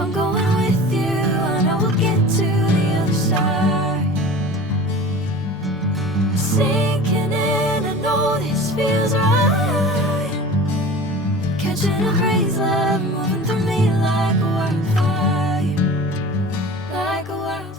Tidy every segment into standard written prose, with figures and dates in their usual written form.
I'm going with you, I know we'll get to the other side. Sinking in, I know this feels right. Catching a crazy love moving through me like a wildfire, like a wildfire.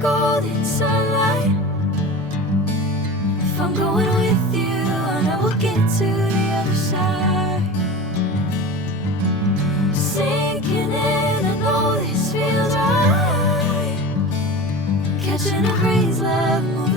Golden sunlight. If I'm going with you, I know we'll get to the other side. Sinking in, I know this feels right. Catching a crazy love.